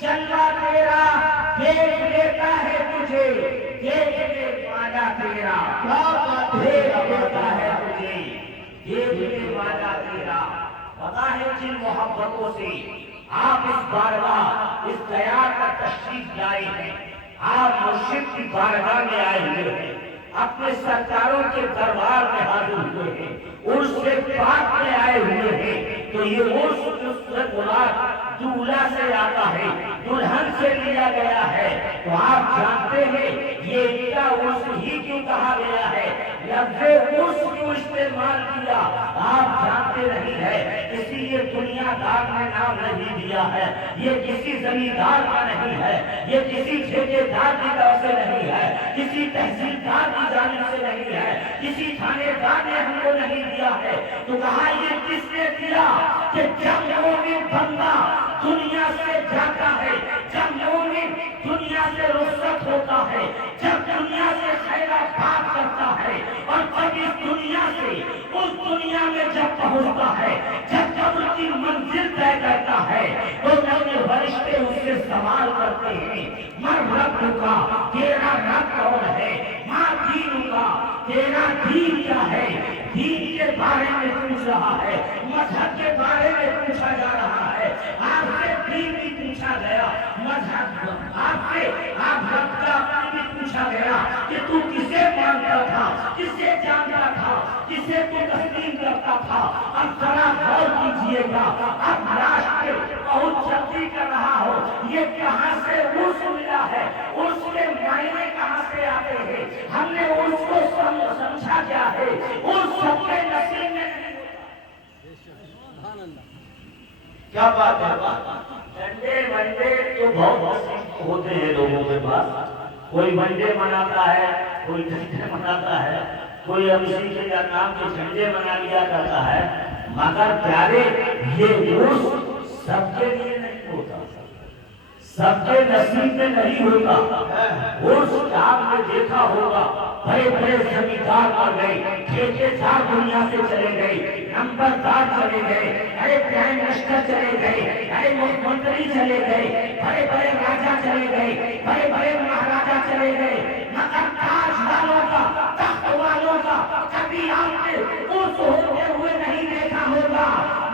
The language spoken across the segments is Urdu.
چلا تیرا دیکھ لیتا ہے تجھے، دیکھ لے والا تیرا دیکھ لیتا ہے تجھے، دیکھ لے والا تیرا۔ پتا ہے جن محبتوں سے آپ اس بارگاہ اس دیار کا تشریف لائے ہیں، آپ مرشد کی بارگاہ میں آئے ہوئے ہیں، اپنے سرکاروں کے دربار میں حاضر ہوئے ہیں، عرس پاک میں آئے ہوئے ہیں، تو یہ عرس جس سے مراد دولہا سے آتا ہے، دلہن سے لیا گیا ہے، تو آپ جانتے ہیں یہ ان کا عرس ہی کیوں کہا گیا ہے، لفظ عرس کیوں استعمال کیا آپ جانتے نہیں ہے، اسی لیے دنیا دار نے نام نہیں دیا ہے، یہ کسی زمیندار کا نہیں ہے، یہ کسی ٹھیکے دار کی طرف سے نہیں ہے، کسی تحصیلدار کی جانب سے نہیں ہے، کسی تھانے دار نے ہم کو نہیں دیا ہے، تو کہا یہ کس نے دیا کہ جب مومن بندہ دنیا سے جاتا ہے، جب مومن دنیا سے رخصت ہوتا ہے، جب دنیا سے خیرہ بات کرتا ہے، اور جب اس دنیا سے اس دنیا میں جب پہنچتا ہے، جب قبر کی منزل طے کرتا ہے، تو اپنے فرشتے اس سے سوال کرتے ہیں، من رب کا تیرا رب کون ہے، ماں دین کا تیرا دین کیا ہے، دین کے بارے میں پوچھ رہا ہے، مذہب کے بارے میں پوچھا جا رہا ہے، آپ سے دین بھی پوچھا گیا، مذہب آپ سے آپ رب کا بھی پوچھا گیا کہ تو کسے مانتا تھا، کسے جانتا تھا، کسے تو تسلیم کرتا تھا۔ اب ذرا غور کیجئے گا، اب لاش پہ بہت جلدی کر رہا ہو، یہ کہاں سے عرس ملا ہے، عرس کے معنی کہاں سے آتے ہیں، ہم نے عرس کو سمجھا کیا ہے، عرس سب کے نصیب میں نہیں ہوتا۔ کیا بات ہے، ڈنڈے ونڈے تو بہت ہوتے ہیں لوگوں کے پاس، کوئی ونڈے مناتا ہے، کوئی ڈنڈے مناتا ہے، کوئی اب اسی کے نام کے جھنڈے بنا لیا کرتا ہے، مگر پیارے یہ عرس سب کے لیے نہیں ہوتا، سب کے نصیب میں نہیں ہوتا۔ عرس آپ نے دیکھا ہوگا، بڑے بڑے زمیندار آ گئے، ٹھیکیدار دنیا سے چلے گئے، نمبردار چلے گئے، بڑے پرائم منسٹر چلے گئے، بڑے مکھ منتری چلے گئے، بڑے بڑے راجا چلے گئے، بڑے بڑے مہاراجا چلے گئے، مگر تاج والوں کا، تخت والوں کا کبھی آپ نے عرس ہوتے ہوئے نہیں دیکھا ہوگا،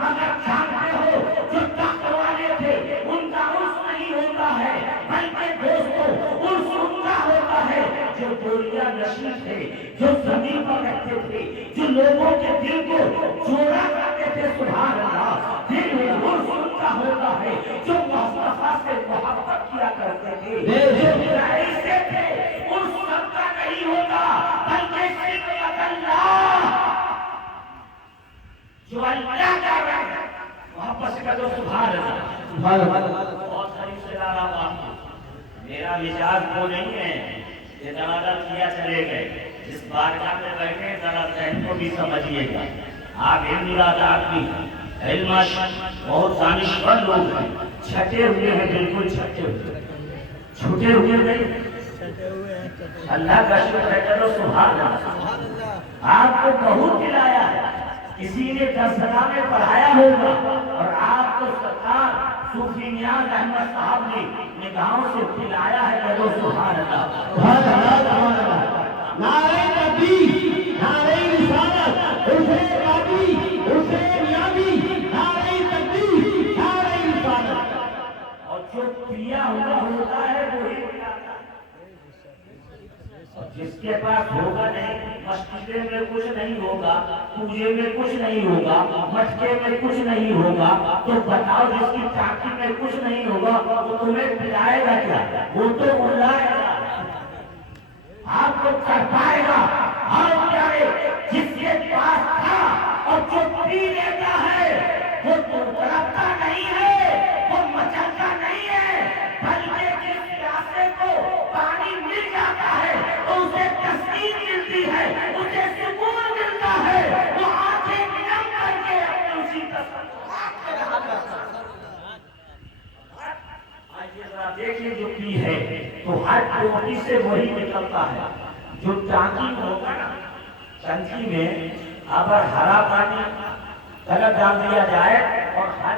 مگر جانتے ہو جو تخت والے تھے ان کا عرس نہیں ہوتا ہے، بلکہ دوستوں عرس ان کا ہوتا ہے جو دولیا نشین تھے، جو زمین پر رہتے تھے، جو لوگوں کے دل کو جوڑا کرتے تھے، سبحان اللہ، دل عرس ان کا ہوتا ہے جو مصطفیٰ سے محبت کیا کرتے تھے، جو پیارے سے تھے، عرس سب کا نہیں ہوتا، بلکہ صرف اللہ جو اللہ کا ہے، محبت سے کہو سبحان اللہ۔ بہت ساری سے لانا باقی میرا مزاج وہ نہیں ہے کہ دلالت کیا چلے گئے، جس بارگاہ میں بیٹھے ذرا ذہن کو بھی سمجھیے گا، آپ علم آدمی ہیں، علم بہت دانشور لوگ ہیں، چھٹے ہوئے ہیں، بالکل چھٹے ہوئے، چھوٹے ہوئے نہیں، اللہ کا شکر ہے، چلو سبحان اللہ۔ آپ کو بہت کھلایا ہے، کسی نے درسگاہ میں پڑھایا ہوگا، اور آپ کو سرکار صوفی نیاز احمد صاحب نے نگاہوں سے کھلایا ہے، چلو سبحان اللہ، سبحان اللہ، سبحان اللہ۔ نعرہ تکبیر، نعرہ رسالت، حسین بابی، حسین یابی، نعرہ تکبیر، نعرہ رسالت۔ اور جو پیا ہوا ہوتا ہے وہی پلاتا ہے، اور جس کے پاس ہوگا نہیں، مسجدے میں کچھ نہیں ہوگا، پوجے میں کچھ نہیں ہوگا، مٹکے میں کچھ نہیں ہوگا، تو بتاؤ جس کی ٹانکی میں کچھ نہیں ہوگا وہ تمہیں پلائے گا کیا؟ وہ تو اڑائے گا، آپ کو کر پائے گا۔ اور پیارے جس کے پاس تھا اور جو پی لیتا ہے وہ تڑپتا نہیں ہے، وہ مچلتا نہیں ہے، بلکہ جس پیاسے کو پانی مل جاتا ہے تو اسے تسکین ملتی ہے، اسے سکون ملتا ہے، وہ آنکھیں نم کر کے اپنے اسی دیکھیں جو پی ہے تو ہر ٹوٹی سے وہی نکلتا ہے، جو ٹانکی میں ہوگا نا، ٹنکی میں اگر ہرا پانی غلط ڈال دیا جائے اور ہر